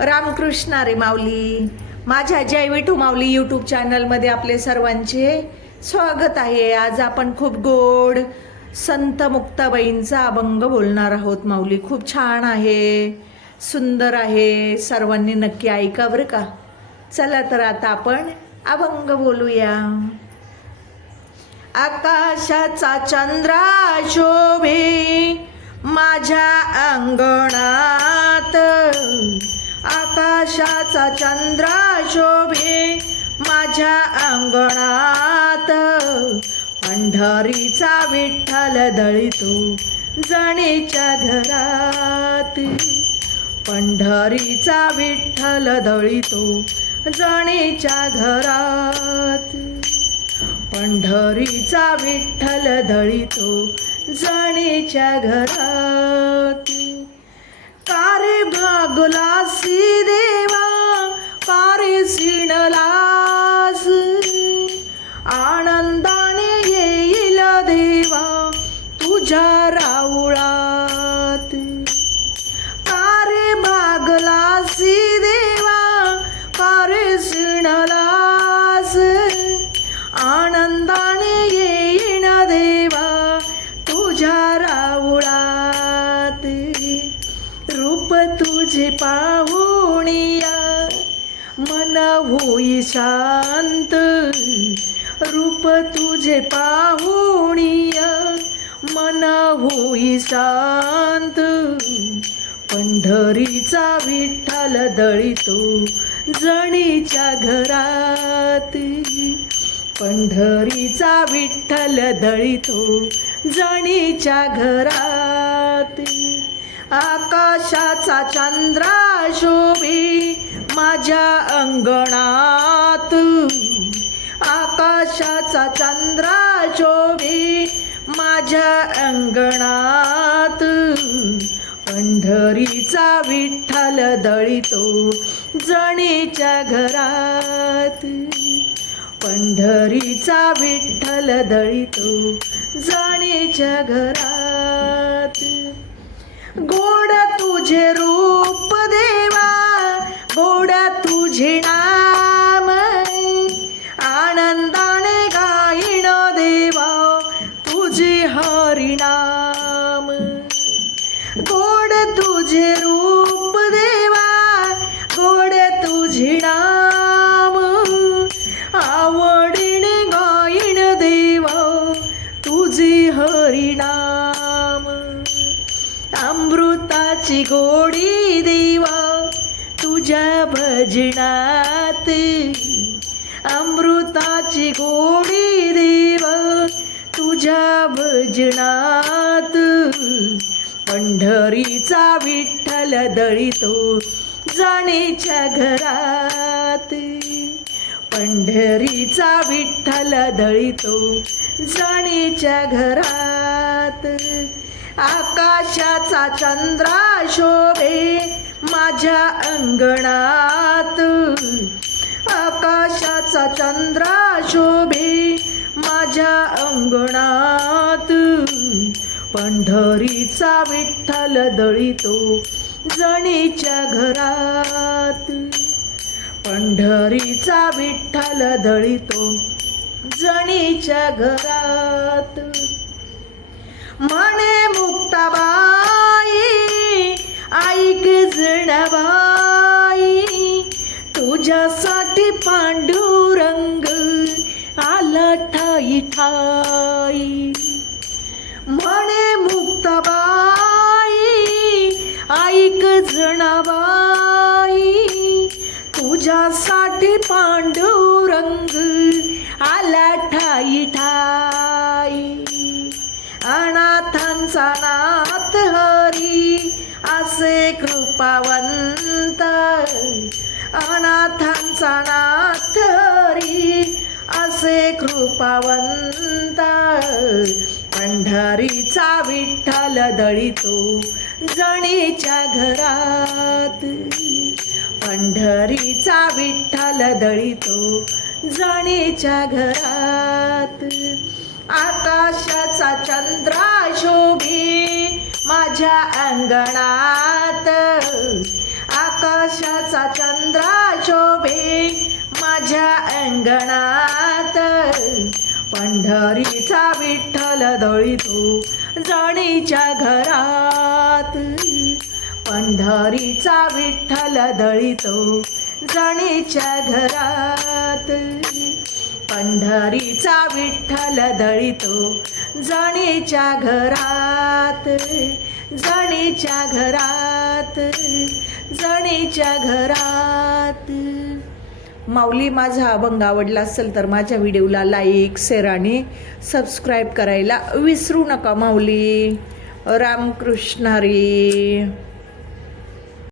रामकृष्ण रे माऊली. माझ्या जय विठू माऊली यूट्यूब चॅनलमध्ये आपले सर्वांचे स्वागत आहे. आज आपण खूप गोड संत मुक्ताबाईंचा अभंग बोलणार आहोत माऊली. खूप छान आहे सुंदर आहे. सर्वांनी नक्की ऐका बरं का? चला तर आता आपण अभंग बोलूया. आकाशाचा चंद्रा शोभे माझ्या अंगणात. आकाशाचा चंद्रा शोभे माझ्या अंगणात. पंढरीचा विठ्ठल दळितो जणीच्या घरात. पंढरीचा विठ्ठल दळितो जणीच्या घरात. पंढरीचा विठ्ठल दळितो जणीच्या घरात. कारे भागलासी देवा पारे सिणलास तुझे पाहुणिया? मन होई शांत रूप तुझे पाहुणिया. मन होई शांत पंढरीचा विठ्ठल दळितो जणीच्या घरात. पंढरीचा विठ्ठल दळितो जणीच्या घरात. आकाशाचा चंद्रा शोभी माझ्या अंगणात. आकाशाचा चंद्रा शोभी माझ्या अंगणात. पंढरीचा विठ्ठल दळितो जणीच्या घरात. पंढरीचा विठ्ठल दळितो जणीच्या घरात. गोड तुझे रूप देवा गोड तुझे नाम आनंदाने गाईण देवा तुझे हरिणाम गोड तुझे रूप देवा गोड तुझे नाम. आवडीने गाईण देवा तुझे हरिणाम अमृताची गोडी देवा तुझ्या भजनात. अमृताची गोडी देवा तुझ्या भजनात. पंढरीचा विठ्ठल दळितो जाणीच्या घरात. पंढरीचा विठ्ठल दळितो जाणीच्या घरात. आकाशाचा चंद्रा शोभे माझ्या अंगणात. आकाशाचा चंद्रा शोभे माझ्या अंगणात. पंढरीचा विठ्ठल दळितो जणीच्या घरात. पंढरीचा विठ्ठल दळितो जणीच्या घरात. म्हणे मुक्ताबाई ऐक जणबाई तुझ्यासाठी पांडुरंग आला ठाई ठाई. म्हणे मुक्ताबाई ऐक जणबाई तुझ्यासाठी पांडू कृपावंत अनाथांचा नाथ हरी असे कृपावंत. पंढरीचा विठ्ठल दळितो जणीच्या घरात. पंढरीचा विठ्ठल दळितो जणीच्या घरात. आकाशाचा चंद्रा शोभी माझ्या अंगणात. आकाशाचा चंद्रा शोभे माझ्या अंगणात. पंढरीचा विठ्ठल दळितो जणीच्या घरात. पंढरीचा विठ्ठल दळितो जणीच्या घरात. पंढरीचा विठ्ठल दळितो जणीच्या घरात जणीच्या घरात जणीच्या घरात. माऊली माझा अभंग आवडला असेल तर माझ्या व्हिडिओला लाईक शेअर आणि सबस्क्राईब करायला विसरू नका माऊली. रामकृष्ण हरी.